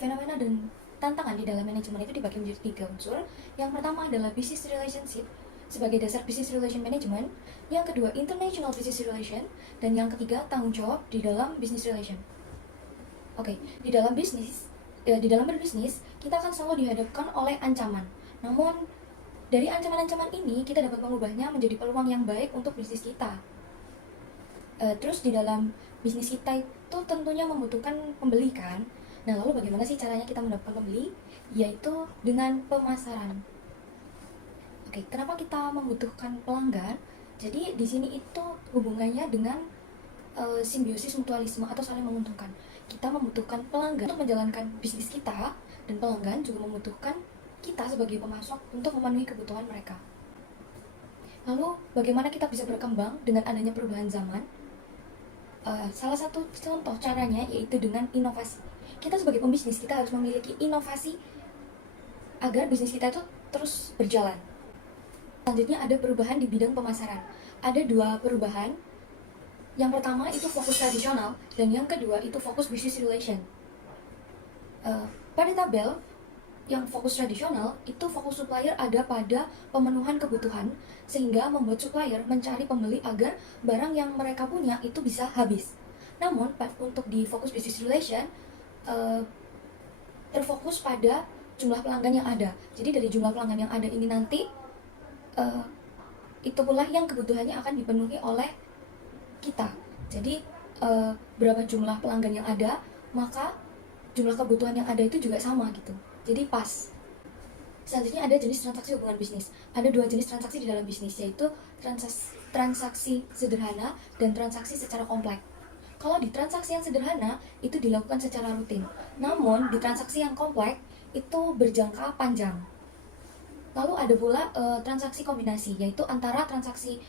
fenomena dan tantangan di dalam manajemen itu dibagi menjadi 3 unsur. Yang pertama adalah business relationship sebagai dasar business relation management, yang kedua international business relation, dan yang ketiga tanggung jawab di dalam business relation. Oke, di dalam berbisnis kita akan selalu dihadapkan oleh ancaman. Namun dari ancaman-ancaman ini kita dapat mengubahnya menjadi peluang yang baik untuk bisnis kita. Terus di dalam bisnis kita itu tentunya membutuhkan pembeli kan. Nah, lalu bagaimana sih caranya kita mendapatkan pembeli? Yaitu dengan pemasaran. Oke, kenapa kita membutuhkan pelanggan? Jadi di sini itu hubungannya dengan simbiosis mutualisme atau saling menguntungkan. Kita membutuhkan pelanggan untuk menjalankan bisnis kita, dan pelanggan juga membutuhkan kita sebagai pemasok untuk memenuhi kebutuhan mereka. Lalu bagaimana kita bisa berkembang dengan adanya perubahan zaman? Salah satu contoh caranya yaitu dengan inovasi. Kita sebagai pembisnis, kita harus memiliki inovasi agar bisnis kita itu terus berjalan. Selanjutnya ada perubahan di bidang pemasaran. Ada 2 perubahan. Yang pertama itu fokus tradisional, dan yang kedua itu fokus business relation. Pada tabel yang fokus tradisional, itu fokus supplier ada pada pemenuhan kebutuhan, sehingga membuat supplier mencari pembeli agar barang yang mereka punya itu bisa habis. Namun, untuk di fokus business relation, terfokus pada jumlah pelanggan yang ada. Jadi dari jumlah pelanggan yang ada ini nanti, itu pula yang kebutuhannya akan dipenuhi oleh kita. Jadi, berapa jumlah pelanggan yang ada, maka jumlah kebutuhan yang ada itu juga sama gitu. Jadi pas. Selanjutnya ada jenis transaksi hubungan bisnis. Ada 2 jenis transaksi di dalam bisnis, yaitu transaksi sederhana dan transaksi secara kompleks. Kalau di transaksi yang sederhana itu dilakukan secara rutin. Namun di transaksi yang kompleks itu berjangka panjang. Lalu ada pula transaksi kombinasi, yaitu antara transaksi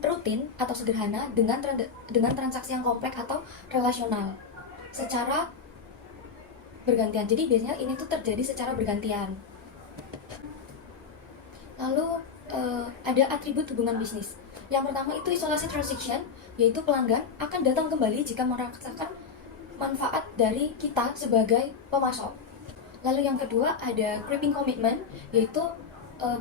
rutin atau sederhana dengan transaksi yang kompleks atau relasional secara bergantian. Jadi biasanya ini tuh terjadi secara bergantian. Lalu ada atribut hubungan bisnis. Yang pertama itu isolasi transaction, yaitu pelanggan akan datang kembali jika merasakan manfaat dari kita sebagai pemasok. Lalu yang kedua ada creeping commitment, yaitu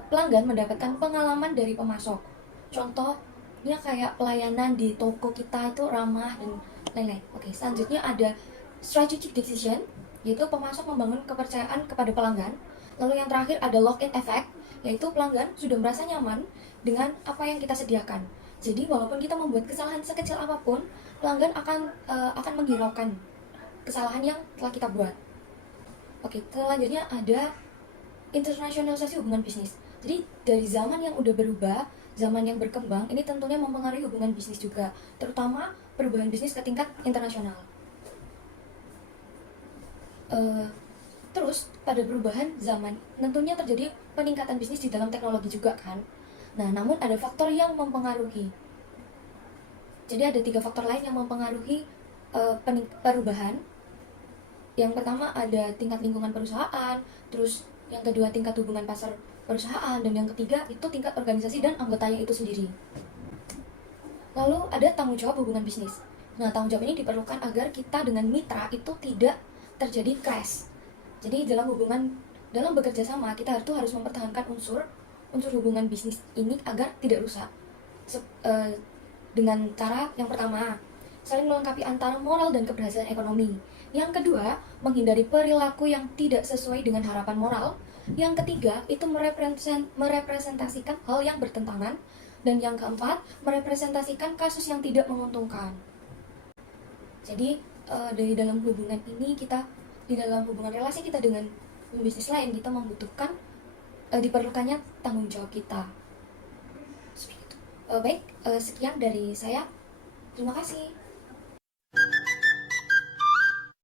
pelanggan mendapatkan pengalaman dari pemasok. Contohnya kayak pelayanan di toko kita itu ramah dan lain-lain. Oke, selanjutnya ada strategic decision, yaitu pemasok membangun kepercayaan kepada pelanggan. Lalu yang terakhir ada lock-in effect, yaitu pelanggan sudah merasa nyaman dengan apa yang kita sediakan. Jadi walaupun kita membuat kesalahan sekecil apapun, pelanggan akan menghiraukan kesalahan yang telah kita buat. Oke, selanjutnya ada internasionalisasi hubungan bisnis. Jadi dari zaman yang udah berubah, zaman yang berkembang, ini tentunya mempengaruhi hubungan bisnis juga, terutama perubahan bisnis ke tingkat internasional. Terus pada perubahan zaman tentunya terjadi peningkatan bisnis di dalam teknologi juga kan. Nah, namun ada faktor yang mempengaruhi. Jadi ada 3 faktor lain yang mempengaruhi perubahan. Yang pertama ada tingkat lingkungan perusahaan, terus yang kedua tingkat hubungan pasar perusahaan, dan yang ketiga itu tingkat organisasi dan anggotanya itu sendiri. Lalu ada tanggung jawab hubungan bisnis. Nah, tanggung jawab ini diperlukan agar kita dengan mitra itu tidak terjadi crash. Jadi dalam bekerja sama kita harus mempertahankan unsur hubungan bisnis ini agar tidak rusak. Dengan cara yang pertama, saling melengkapi antara moral dan keberhasilan ekonomi. Yang kedua, menghindari perilaku yang tidak sesuai dengan harapan moral. Yang ketiga, itu merepresentasikan hal yang bertentangan. Dan yang keempat, merepresentasikan kasus yang tidak menguntungkan. Jadi dari dalam hubungan ini di dalam hubungan relasi kita dengan bisnis lain, kita membutuhkan diperlukannya tanggung jawab kita. Baik, sekian dari saya. Terima kasih.